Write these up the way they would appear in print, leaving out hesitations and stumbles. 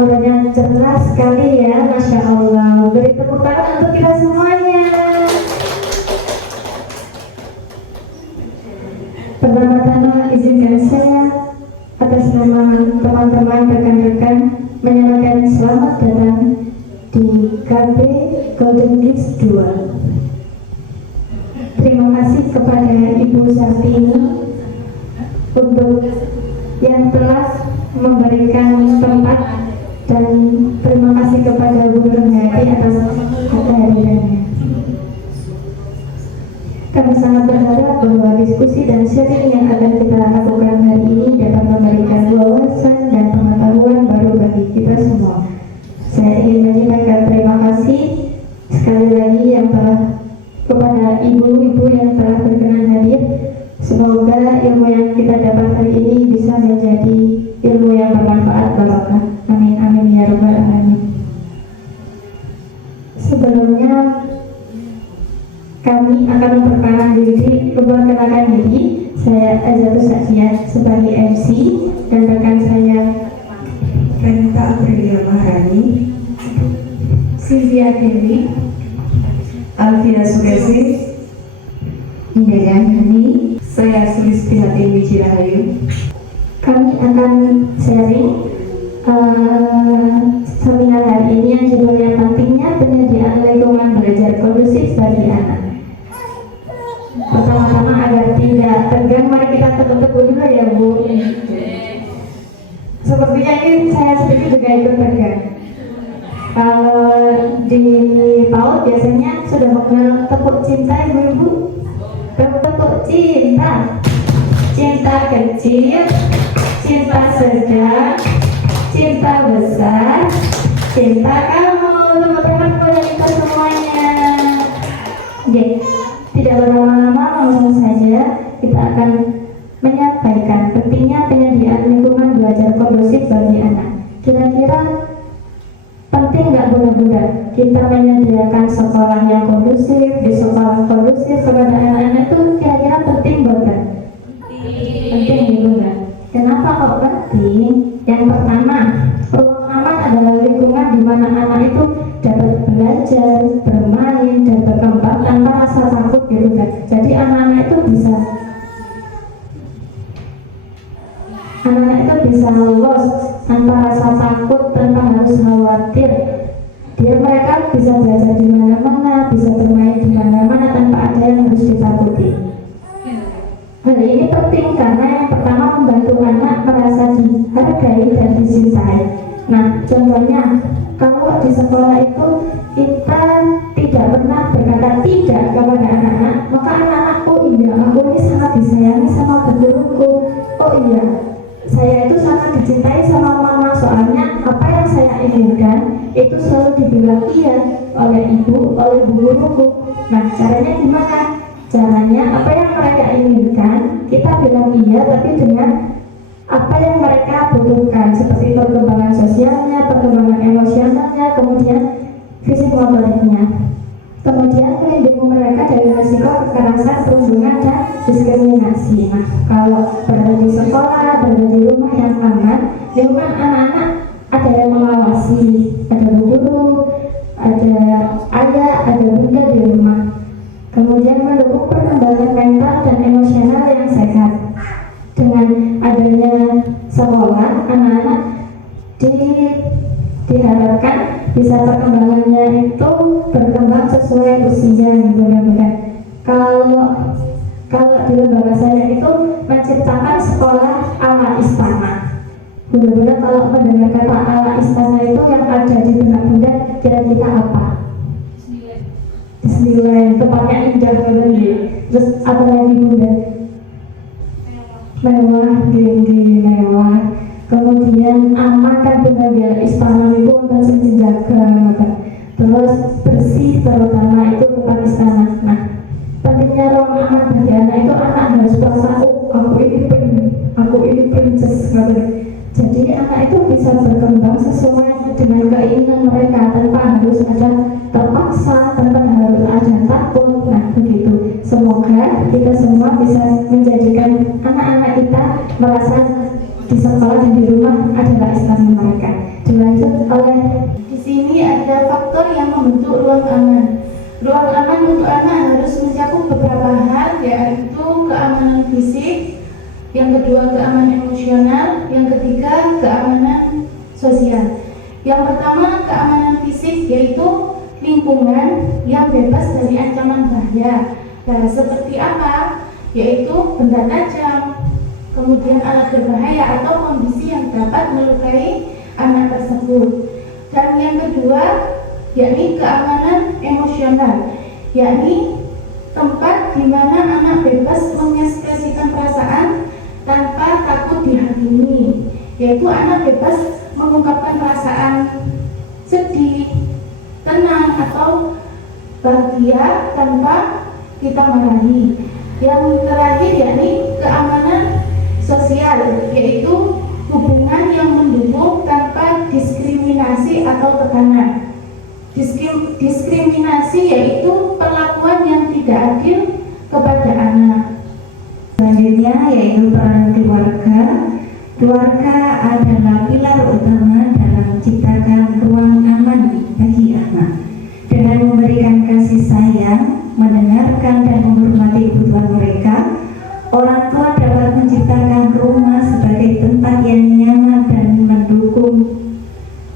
auranya cerah sekali ya, Masya Allah. Beri tepuk tangan untuk kita semuanya. Pertama-tama izinkan saya atas nama teman-teman rekan-rekan menyampaikan selamat datang di KB Golden Kids 2. Terima kasih kepada Ibu Sartini untuk yang telah memberikan tempat, dan terima kasih kepada Bu Nurhayati atas kehadirannya. Kami sangat berharap bahwa diskusi dan sharing yang akan kita lakukan hari ini dapat memberikan wawasan dan pengetahuan baru bagi kita semua. Saya ingin menyampaikan terima kasih sekali lagi yang telah kepada ibu-ibu yang telah berkenan hadir. Semoga ilmu yang kita dapat hari ini bisa menjadi ilmu yang bermanfaat barokah. Amin amin ya rabbal alamin. Sebelumnya kami akan memperkenalkan diri. Saya Azatul Saksiat sebagai MC dan rekan saya Renata Aprilia Maharani, Sylvia Dewi, Alvia Sugesi, Indayan Hani. saya Sulistiati Wijirahayu. Kami akan sharing seminar hari ini yang judulnya pentingnya penyediaan lingkungan belajar kondusif bagi anak. Pertama-tama agar tidak tegang, mari kita tekuk-tekuk dulu ya Bu. Sepertinya ini saya sendiri juga ikut tegang. Kalau di PAUD biasanya sudah mengenal tepuk cinta ibu-ibu. Tepuk cinta, cinta kecil, cinta sedang, cinta besar, cinta kamu. Teman-teman boleh kita semuanya. Oke, tidak berlama-lama, langsung saja kita akan menyampaikan pentingnya penyediaan lingkungan belajar kondusif bagi anak. Kira-kira penting nggak Bunda kita menyediakan sekolah yang kondusif, di sekolah kondusif kepada anak-anak itu kira-kira penting bukan? Penting ya Bunda. Kenapa kok penting? Yang pertama, ruang aman adalah lingkungan di mana anak itu dapat belajar, bermain, dan berkembang tanpa rasa takut ya Bunda. Jadi anak-anak itu bisa lolos tanpa rasa takut, tanpa harus khawatir. Dia mereka bisa belajar di mana-mana, bisa bermain di mana-mana tanpa ada yang harus ditakuti. Hal ini penting karena yang pertama membantu anak merasa dihargai dan dicintai. Nah, contohnya kalau di sekolah itu kita tidak pernah berkata tidak kepada anak-anak, maka anak-anak, oh iya, aku ini sangat disayangi sama guruku. Oh iya, saya itu sangat dicintai sama mama, soalnya apa yang saya inginkan itu selalu dibilang iya oleh ibu, oleh bu guruku. Nah, caranya gimana? Caranya apa yang mereka inginkan kita bilang iya, tapi dengan apa yang mereka butuhkan, seperti perkembangan sosialnya, perkembangan emosionalnya, kemudian fisik motoriknya. Kemudian melindungi mereka dari risiko kekerasan, perundungan, dan diskriminasi. Nah, kalau berada di sekolah, berada di rumah yang aman, lingkungan anak-anak ada yang mengawasi, ada guru, ada ayah, ada bunda di rumah. Kemudian mendukung perkembangan mental dan emosional yang sehat. Dengan adanya sekolah, anak-anak diharapkan bisa perkembangannya itu berkembang sesuai usia yang benar-benar. Kalau di lembaga saya itu menciptakan sekolah ala istana. Benar-benar kalau mendengar kata ala istana itu yang ada di benak Bunda kira-kira apa? Disneyland, tempatnya indah banget ya. Terus apa lagi Bunda? Mewah, gede, mewah. Kemudian aman kan Bunda ya, istana itu akan dijaga. Terus bersih, terutama itu tempat istana. Nah, pentingnya ruang aman bagi anak itu anak harus merasa, oh aku ini princess gitu. Jadi anak itu bisa berkembang sesuai dengan keinginan mereka tanpa harus ada terpaksa, tanpa harus ada takut. Nah begitu. Semoga kita semua bisa menjadikan anak-anak kita merasa di sekolah dan di rumah adalah istana mereka. dilanjut oleh di sini ada faktor yang membentuk ruang aman. Ruang aman untuk anak harus mencakup beberapa hal, yaitu keamanan fisik, yang kedua keamanan emosional, yang ketiga keamanan sosial. Yang pertama keamanan fisik, yaitu lingkungan yang bebas dari ancaman bahaya. Nah, seperti apa? Yaitu benda tajam, kemudian alat berbahaya atau kondisi yang dapat melukai anak tersebut. Dan yang kedua yakni keamanan emosional, yakni tempat di mana anak bebas mengekspresikan perasaan tanpa takut dihakimi, yaitu anak bebas mengungkapkan perasaan sedih, tenang atau bahagia tanpa kita marahi. Yang terakhir yakni keamanan sosial, yaitu hubungan yang mendukung tanpa diskriminasi atau tekanan. Diskriminasi yaitu perlakuan yang tidak adil kepada anak. Selanjutnya yaitu peran keluarga. Keluarga adalah pilar utama dalam menciptakan ruang aman bagi anak. Dengan memberikan kasih sayang, mendengarkan dan menghormati kebutuhan mereka, orang tua dapat menciptakan rumah sebagai tempat yang nyaman dan mendukung.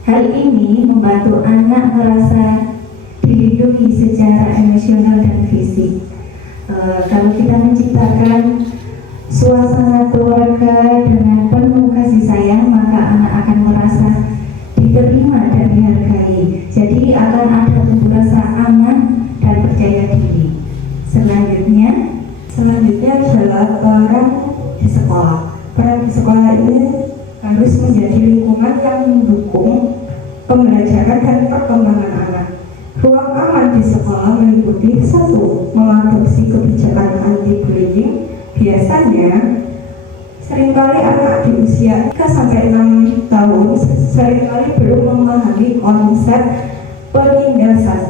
Hal ini membantu anak merasa dilindungi secara emosional dan fisik. Kalau kita menciptakan suasana keluarga dengan penuh kasih sayang, maka anak akan merasa diterima dan dihargai. Jadi akan ada tumbuh rasa aman dan percaya diri. Selanjutnya adalah peran di sekolah. Peran di sekolah ini harus menjadi lingkungan yang mendukung pembelajaran dan perkembangan anak. Ruang aman di sekolah meliputi 1. Mengadopsi kebijakan anti-bullying. Biasanya seringkali anak di usia 3-6 tahun seringkali belum memahami konsep penindasan.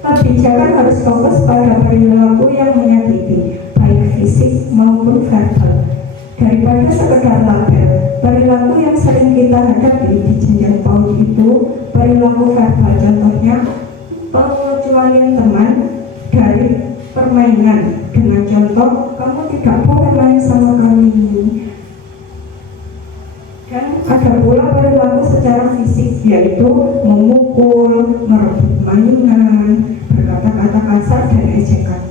Kebijakan harus fokus pada perilaku yang menyakiti, baik fisik maupun verbal. Daripada sekedar label, perilaku yang sering kita hadapi di jenjang PAUD itu perilaku verbal, contohnya pengecualian teman dari permainan dengan contoh kamu tidak boleh main sama kami. Dan ada pula perilaku secara fisik, yaitu memukul, merebut mainan, berkata-kata kasar dan ejekan.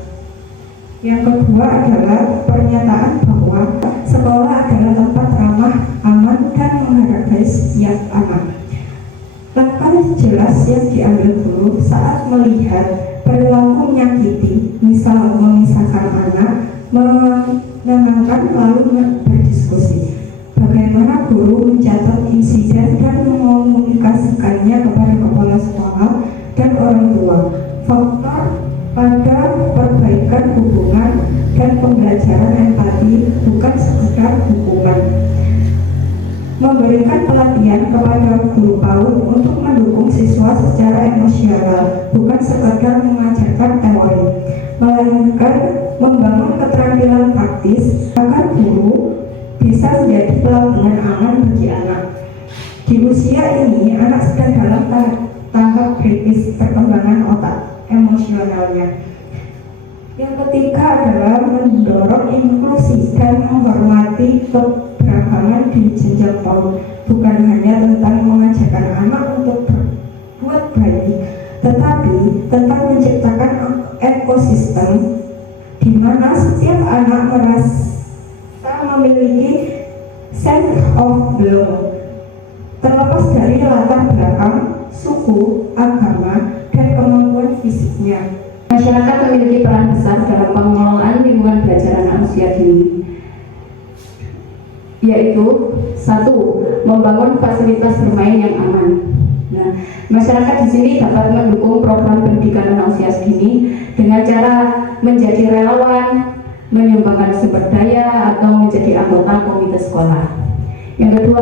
Yang kedua adalah pernyataan bahwa sekolah adalah tempat ramah, aman, dan menghargai setiap anak. Langkah jelas yang diambil guru saat melihat perilaku menyakiti, misal memisahkan anak, menenangkan lalu berdiskusi. Bagaimana guru mencatat insiden dan mengomunikasikannya kepada kepala sekolah dan orang tua. Faktor pada perbaikan hubungan dan pembelajaran empati, bukan sekedar hukuman. Memberikan pelatihan kepada guru PAUD untuk mendukung siswa secara emosional, bukan sekadar mengajarkan teori, melainkan membangun keterampilan praktis agar guru bisa menjadi pelabuhan aman bagi anak. Di usia ini, anak sedang dalam tahap kritis perkembangan otak emosionalnya. Yang ketiga adalah mendorong inklusi dan menghormati keberagaman di jenjang PAUD. Bukan hanya tentang mengajarkan anak untuk berbuat baik, tetapi tentang menciptakan ekosistem di mana setiap anak merasa memiliki sense of belong, terlepas dari latar belakang, suku, agama, dan kemampuan fisiknya. Masyarakat memiliki peran besar dalam pengelolaan lingkungan belajar anak usia dini, yaitu 1. Membangun fasilitas bermain yang aman. Nah, masyarakat di sini dapat mendukung program pendidikan anak usia dini dengan cara menjadi relawan, menyumbangkan sumber daya, atau menjadi anggota komite sekolah. Yang kedua,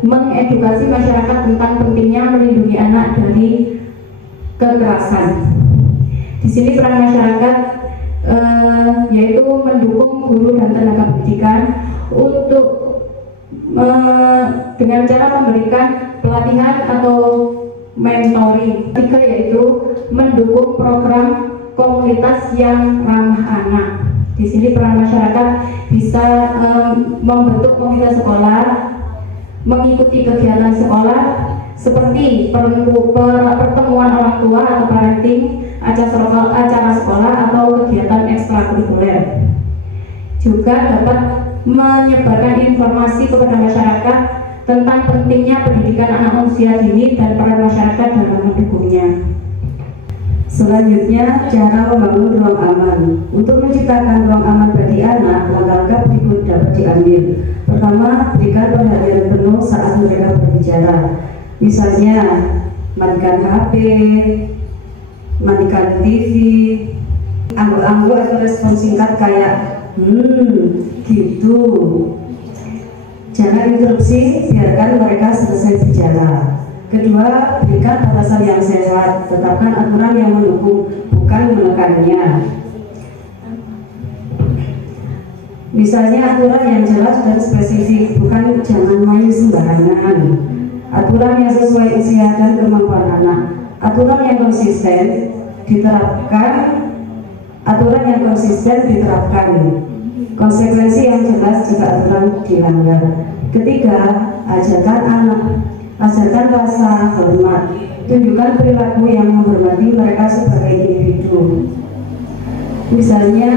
mengedukasi masyarakat tentang pentingnya melindungi anak dari kekerasan. Di sini peran masyarakat yaitu mendukung guru dan tenaga pendidikan untuk dengan cara memberikan pelatihan atau mentoring. Ketiga yaitu mendukung program komunitas yang ramah anak. Di sini peran masyarakat bisa membentuk komunitas sekolah, mengikuti kegiatan sekolah seperti pertemuan orang tua atau parenting, acara sekolah atau kegiatan ekstrakurikuler. Juga dapat menyebarkan informasi kepada masyarakat tentang pentingnya pendidikan anak usia dini dan peran masyarakat dalam mendukungnya. Selanjutnya, cara membangun ruang aman. Untuk menciptakan ruang aman bagi anak, langkah-langkah berikut dapat diambil. Pertama, berikan perhatian penuh saat mereka berbicara. Misalnya, matikan HP, matikan TV, angguk-angguk atau respon singkat kayak gitu. Jangan interupsi, biarkan mereka selesai bicara. Kedua, berikan batasan yang sehat, tetapkan aturan yang mendukung, bukan menekannya. Misalnya aturan yang jelas dan spesifik, bukan jangan main sembarangan. Aturan yang sesuai usia dan kemampuan anak. Aturan yang konsisten diterapkan. Konsekuensi yang jelas jika aturan dilanggar. Ketiga, ajarkan rasa hormat. Tunjukkan perilaku yang menghormati mereka sebagai individu. Misalnya,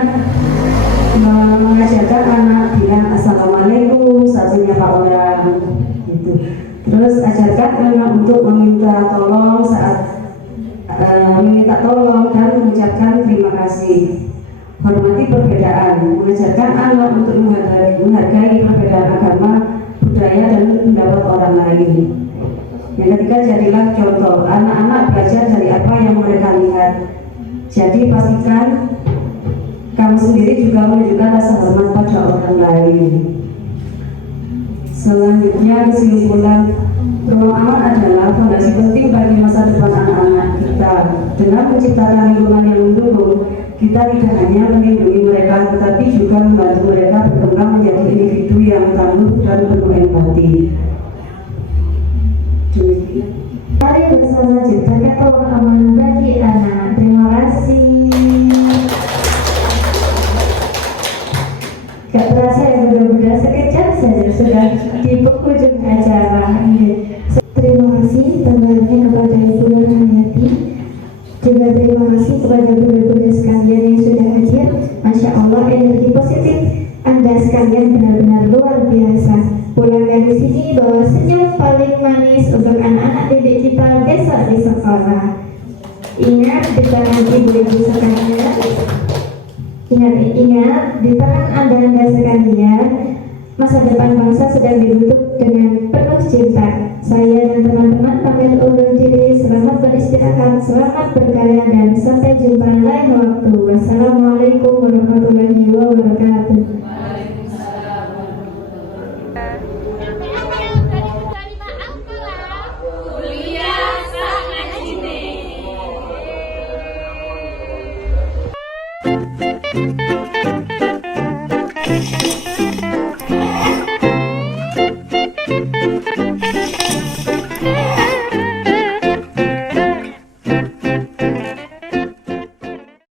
mengajarkan anak bilang assalamualaikum saat menyapa orang, gitu. Terus ajarkan anak untuk meminta tolong dan mengucapkan terima kasih. Hormati perbedaan, mengajarkan anak untuk menghargai perbedaan agama, budaya dan pendapat orang lain. Yang ketiga, jadilah contoh. Anak-anak belajar dari apa yang mereka lihat. Jadi pastikan kamu sendiri juga menunjukkan rasa hormat pada orang lain. Selanjutnya, kesimpulan, ruang aman adalah fondasi penting bagi masa depan anak-anak kita. Dengan menciptakan lingkungan yang mendukung, kita tidak hanya melindungi mereka, tetapi juga membantu mereka berkembang menjadi individu yang tangguh dan penuh empati. Mari bersama ciptakan ruang aman bagi anak. Terima kasih. Gak terasa ya, mudah-mudahan sekejap saja sudah di penghujung acara. Terima kasih tambahannya kepada Ibu Nurhayati. Juga terima kasih kepada bunda-bunda sekalian yang sudah hadir. Masya Allah, energi positif Anda sekalian benar-benar luar biasa. Pulang dari sini bawa senyum paling manis untuk anak-anak didik kita besok di sekolah. Ingat di tangan ibu-ibu sekalian. Ingat di tangan anda sekalian. Masa depan bangsa sedang dibentuk dengan penuh cinta. Saya dan teman-teman pamit undur diri. Selamat beristirahat, selamat berkarya, dan sampai jumpa lain waktu. Wassalamualaikum warahmatullahi wabarakatuh. Thank you.